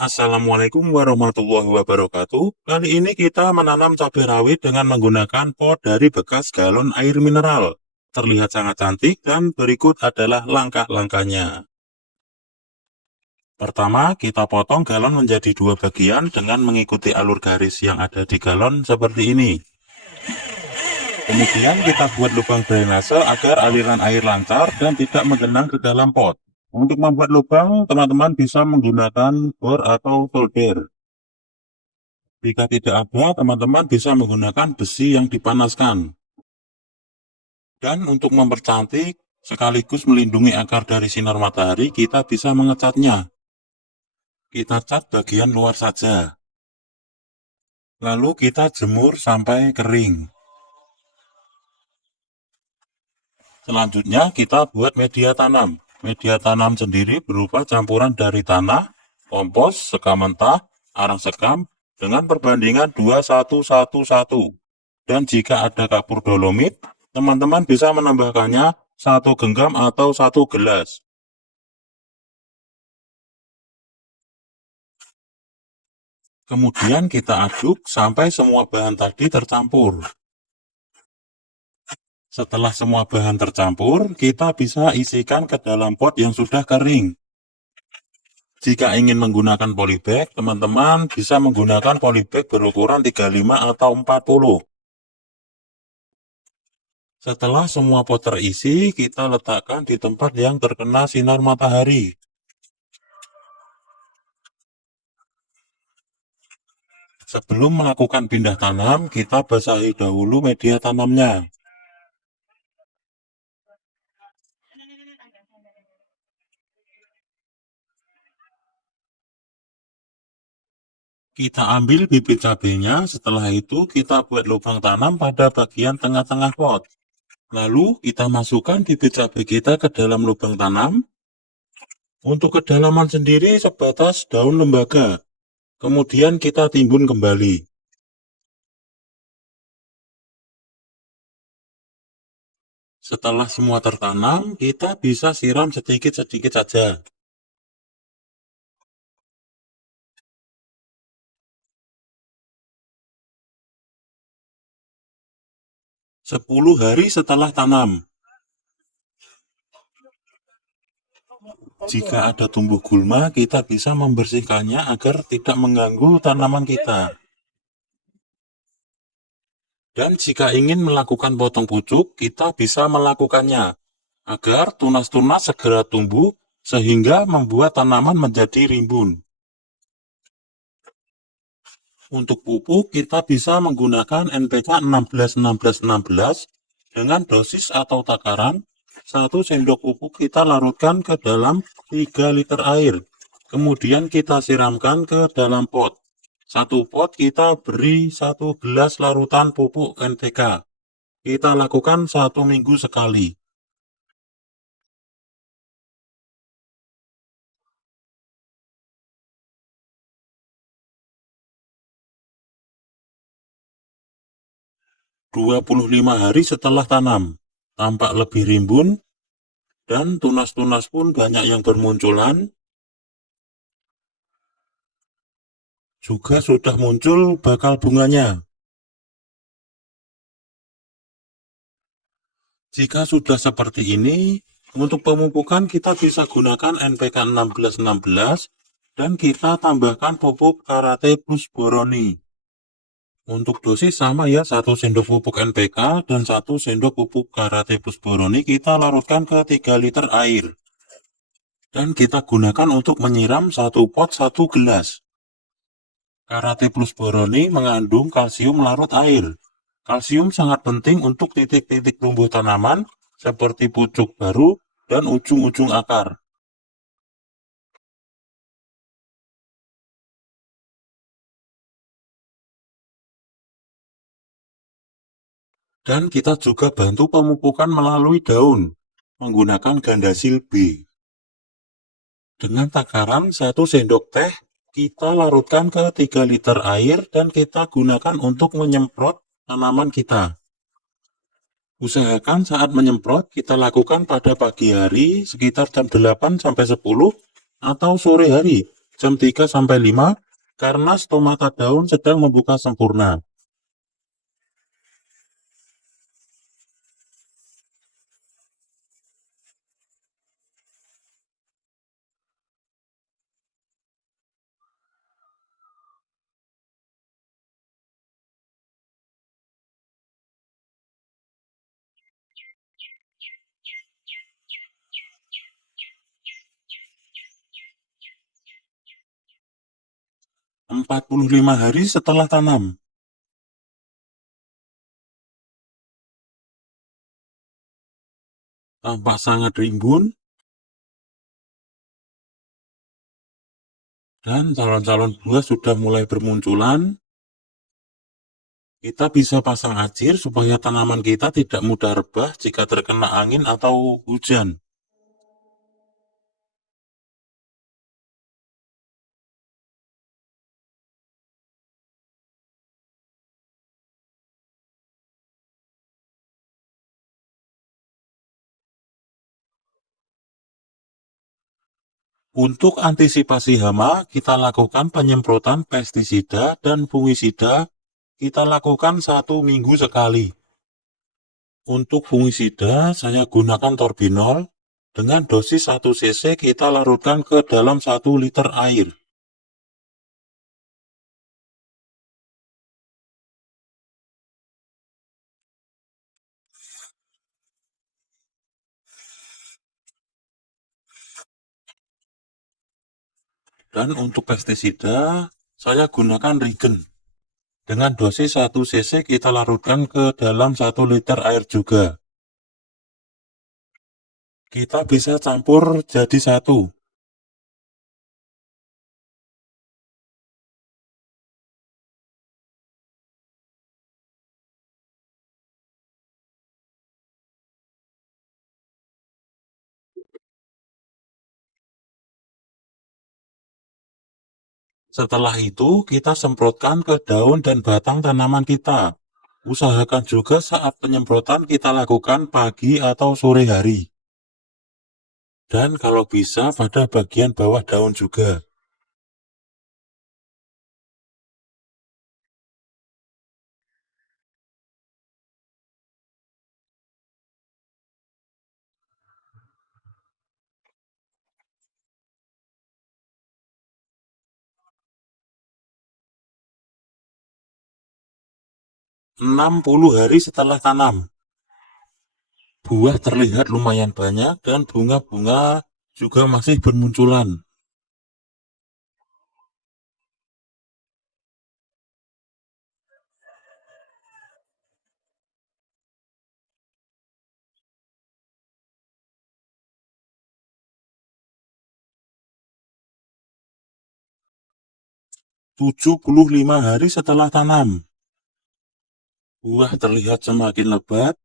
Assalamualaikum warahmatullahi wabarakatuh. Kali ini kita menanam cabai rawit dengan menggunakan pot dari bekas galon air mineral. Terlihat sangat cantik dan berikut adalah langkah-langkahnya. Pertama, kita potong galon menjadi dua bagian dengan mengikuti alur garis yang ada di galon seperti ini. Kemudian kita buat lubang drainase agar aliran air lancar dan tidak menggenang ke dalam pot. Untuk membuat lubang, teman-teman bisa menggunakan bor atau solder. Jika tidak ada, teman-teman bisa menggunakan besi yang dipanaskan. Dan untuk mempercantik, sekaligus melindungi akar dari sinar matahari, kita bisa mengecatnya. Kita cat bagian luar saja. Lalu kita jemur sampai kering. Selanjutnya kita buat media tanam. Media tanam sendiri berupa campuran dari tanah, kompos, sekam mentah, arang sekam, dengan perbandingan 2:1:1:1. Dan jika ada kapur dolomit, teman-teman bisa menambahkannya 1 genggam atau 1 gelas. Kemudian kita aduk sampai semua bahan tadi tercampur. Setelah semua bahan tercampur, kita bisa isikan ke dalam pot yang sudah kering. Jika ingin menggunakan polybag, teman-teman bisa menggunakan polybag berukuran 35 atau 40. Setelah semua pot terisi, kita letakkan di tempat yang terkena sinar matahari. Sebelum melakukan pindah tanam, kita basahi dahulu media tanamnya. Kita ambil bibit cabenya, setelah itu kita buat lubang tanam pada bagian tengah-tengah pot. Lalu kita masukkan bibit cabai kita ke dalam lubang tanam. Untuk kedalaman sendiri sebatas daun lembaga. Kemudian kita timbun kembali. Setelah semua tertanam, kita bisa siram sedikit-sedikit saja. Sepuluh hari setelah tanam. Jika ada tumbuh gulma, kita bisa membersihkannya agar tidak mengganggu tanaman kita. Dan jika ingin melakukan potong pucuk, kita bisa melakukannya agar tunas-tunas segera tumbuh sehingga membuat tanaman menjadi rimbun. Untuk pupuk, kita bisa menggunakan NPK 16-16-16 dengan dosis atau takaran 1 sendok pupuk kita larutkan ke dalam 3 liter air. Kemudian kita siramkan ke dalam pot. Satu pot kita beri 1 gelas larutan pupuk NPK. Kita lakukan 1 minggu sekali. "25 hari setelah tanam, tampak lebih rimbun, dan tunas-tunas pun banyak yang bermunculan. Juga sudah muncul bakal bunganya. Jika sudah seperti ini, untuk pemupukan kita bisa gunakan NPK 16-16 dan kita tambahkan pupuk Karate Plus Boroni. Untuk dosis sama ya, 1 sendok pupuk NPK dan 1 sendok pupuk Karate Plus Boroni kita larutkan ke 3 liter air. Dan kita gunakan untuk menyiram 1 pot 1 gelas. Karate Plus Boroni mengandung kalsium larut air. Kalsium sangat penting untuk titik-titik tumbuh tanaman seperti pucuk baru dan ujung-ujung akar. Dan kita juga bantu pemupukan melalui daun menggunakan Gandasil B. Dengan takaran 1 sendok teh, kita larutkan ke 3 liter air dan kita gunakan untuk menyemprot tanaman kita. Usahakan saat menyemprot kita lakukan pada pagi hari sekitar jam 8 sampai 10 atau sore hari jam 3-5 karena stomata daun sedang membuka sempurna. Nah, 45 hari setelah tanam. Tampak sangat rimbun dan calon-calon buah sudah mulai bermunculan. Kita bisa pasang ajir supaya tanaman kita tidak mudah rebah jika terkena angin atau hujan. Untuk antisipasi hama, kita lakukan penyemprotan pestisida dan fungisida. Kita lakukan 1 minggu sekali. Untuk fungisida, saya gunakan Torbinol. Dengan dosis 1 cc kita larutkan ke dalam 1 liter air. Dan untuk pestisida, saya gunakan Regen. Dengan dosis 1 cc kita larutkan ke dalam 1 liter air juga. Kita bisa campur jadi satu. Setelah itu, kita semprotkan ke daun dan batang tanaman kita. Usahakan juga saat penyemprotan kita lakukan pagi atau sore hari. Dan kalau bisa pada bagian bawah daun juga. – 60 hari setelah tanam. Buah terlihat lumayan banyak dan bunga-bunga juga masih bermunculan. – 75 hari setelah tanam. Buah terlihat semakin lebat.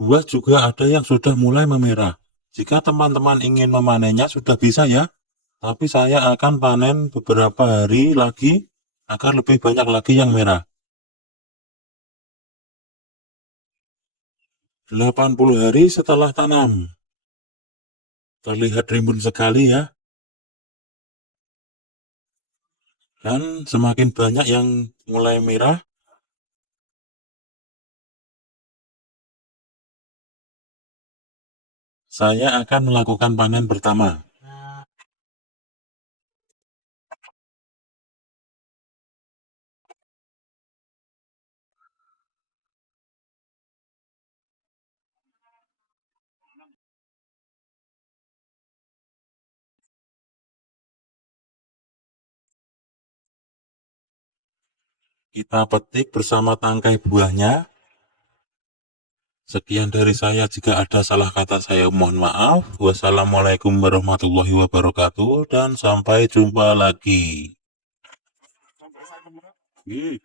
Buah juga ada yang sudah mulai memerah. Jika teman-teman ingin memanennya sudah bisa ya. Tapi saya akan panen beberapa hari lagi agar lebih banyak lagi yang merah. 80 hari setelah tanam. Terlihat rimbun sekali ya. Dan semakin banyak yang mulai merah. Saya akan melakukan panen pertama. Kita petik bersama tangkai buahnya. Sekian dari saya, jika ada salah kata saya mohon maaf. Wassalamualaikum warahmatullahi wabarakatuh dan sampai jumpa lagi. Nggih.